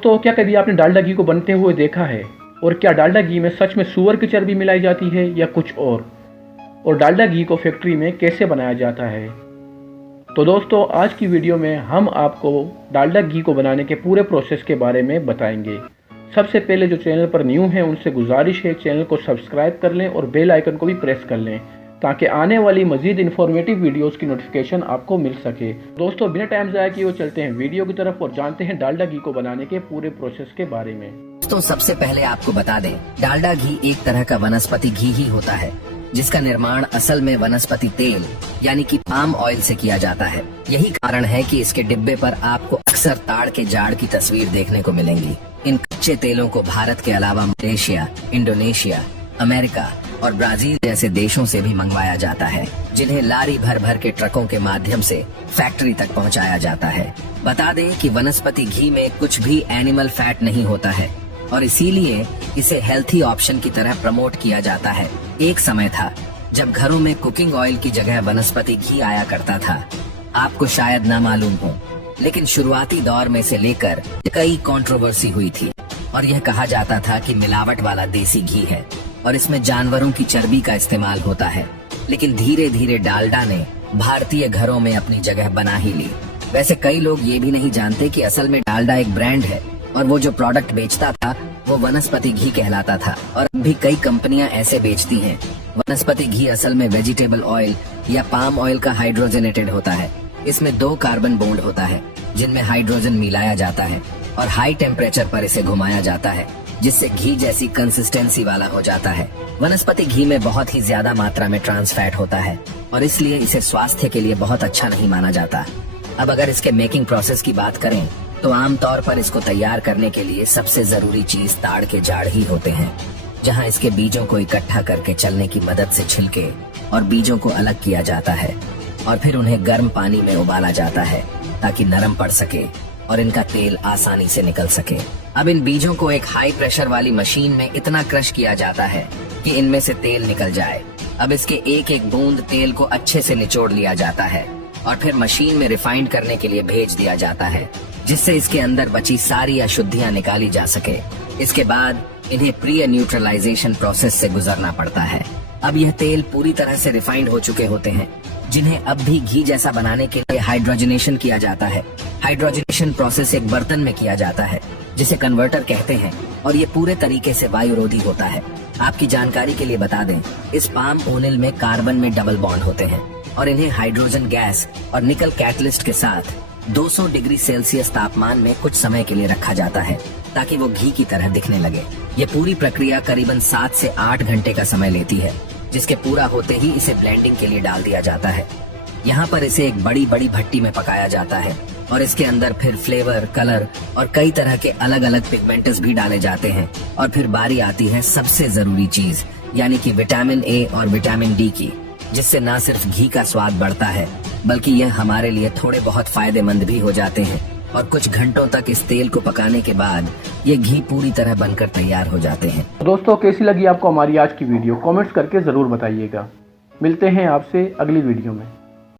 दोस्तों, क्या कभी आपने डालडा घी को बनते हुए देखा है? और क्या डालडा घी में सच में सूअर की चर्बी मिलाई जाती है या कुछ और डालडा घी को फैक्ट्री में कैसे बनाया जाता है? तो दोस्तों, आज की वीडियो में हम आपको डालडा घी को बनाने के पूरे प्रोसेस के बारे में बताएंगे। सबसे पहले जो चैनल पर न्यू हैं उनसे गुजारिश है चैनल को सब्सक्राइब कर लें और बेल आइकन को भी प्रेस कर लें ताकि आने वाली मजीद इन्फॉर्मेटिव वीडियोस की नोटिफिकेशन आपको मिल सके। दोस्तों, बिना टाइम ज़ाया किए चलते हैं वीडियो की तरफ और जानते हैं डालडा घी को बनाने के पूरे प्रोसेस के बारे में। तो सबसे पहले आपको बता दें, डालडा घी एक तरह का वनस्पति घी ही होता है जिसका निर्माण असल में वनस्पति तेल यानी कि पाम ऑयल से किया जाता है। यही कारण है कि इसके डिब्बे पर आपको अक्सर ताड़ के जाड़ की तस्वीर देखने को मिलेंगी। इन कच्चे तेलों को भारत के अलावा मलेशिया, इंडोनेशिया, अमेरिका और ब्राजील जैसे देशों से भी मंगवाया जाता है, जिन्हें लारी भर भर के ट्रकों के माध्यम से फैक्ट्री तक पहुंचाया जाता है। बता दें कि वनस्पति घी में कुछ भी एनिमल फैट नहीं होता है और इसीलिए इसे हेल्थी ऑप्शन की तरह प्रमोट किया जाता है। एक समय था जब घरों में कुकिंग ऑयल की जगह वनस्पति घी आया करता था। आपको शायद ना मालूम हो, लेकिन शुरुआती दौर में से लेकर कई कंट्रोवर्सी हुई थी और यह कहा जाता था कि मिलावट वाला देसी घी है और इसमें जानवरों की चर्बी का इस्तेमाल होता है। लेकिन धीरे धीरे डालडा ने भारतीय घरों में अपनी जगह बना ही ली। वैसे कई लोग ये भी नहीं जानते कि असल में डालडा एक ब्रांड है और वो जो प्रोडक्ट बेचता था वो वनस्पति घी कहलाता था और अब भी कई कंपनियां ऐसे बेचती हैं। वनस्पति घी असल में वेजिटेबल ऑयल या पाम ऑयल का हाइड्रोजनेटेड होता है। इसमें 2 कार्बन बॉन्ड होता है जिनमें हाइड्रोजन मिलाया जाता है और हाई टेम्परेचर पर इसे घुमाया जाता है, जिससे घी जैसी कंसिस्टेंसी वाला हो जाता है। वनस्पति घी में बहुत ही ज्यादा मात्रा में ट्रांस फैट होता है और इसलिए इसे स्वास्थ्य के लिए बहुत अच्छा नहीं माना जाता। अब अगर इसके मेकिंग प्रोसेस की बात करें तो आमतौर पर इसको तैयार करने के लिए सबसे जरूरी चीज ताड़ के जाड़ ही होते हैं, जहां इसके बीजों को इकट्ठा करके चलने की मदद से छिलके और बीजों को अलग किया जाता है और फिर उन्हें गर्म पानी में उबाला जाता है ताकि नरम पड़ सके और इनका तेल आसानी से निकल सके। अब इन बीजों को एक हाई प्रेशर वाली मशीन में इतना क्रश किया जाता है कि इनमें से तेल निकल जाए। अब इसके एक एक बूंद तेल को अच्छे से निचोड़ लिया जाता है और फिर मशीन में रिफाइंड करने के लिए भेज दिया जाता है, जिससे इसके अंदर बची सारी अशुद्धियां निकाली जा सके। इसके बाद इन्हें प्री न्यूट्रलाइजेशन प्रोसेस से गुजरना पड़ता है। अब यह तेल पूरी तरह से रिफाइंड हो चुके होते हैं, जिन्हें अब भी घी जैसा बनाने के लिए हाइड्रोजनेशन किया जाता है। हाइड्रोजनेशन प्रोसेस एक बर्तन में किया जाता है जिसे कन्वर्टर कहते हैं और ये पूरे तरीके से वायुरोधी होता है। आपकी जानकारी के लिए बता दें, इस पाम ओनिल में कार्बन में डबल बॉन्ड होते हैं और इन्हें हाइड्रोजन गैस और निकल कैटलिस्ट के साथ 200 डिग्री सेल्सियस तापमान में कुछ समय के लिए रखा जाता है ताकि वो घी की तरह दिखने लगे। ये पूरी प्रक्रिया करीबन 7 से 8 घंटे का समय लेती है, जिसके पूरा होते ही इसे ब्लेंडिंग के लिए डाल दिया जाता है। यहाँ पर इसे एक बड़ी बड़ी भट्टी में पकाया जाता है और इसके अंदर फिर फ्लेवर, कलर और कई तरह के अलग अलग पिगमेंट्स भी डाले जाते हैं। और फिर बारी आती है सबसे जरूरी चीज यानी कि विटामिन ए और विटामिन डी की, जिससे न सिर्फ घी का स्वाद बढ़ता है बल्कि यह हमारे लिए थोड़े बहुत फायदेमंद भी हो जाते हैं। और कुछ घंटों तक इस तेल को पकाने के बाद ये घी पूरी तरह बनकर तैयार हो जाते हैं। दोस्तों, कैसी लगी आपको हमारी आज की वीडियो? कमेंट्स करके ज़रूर बताइएगा। मिलते हैं आपसे अगली वीडियो में।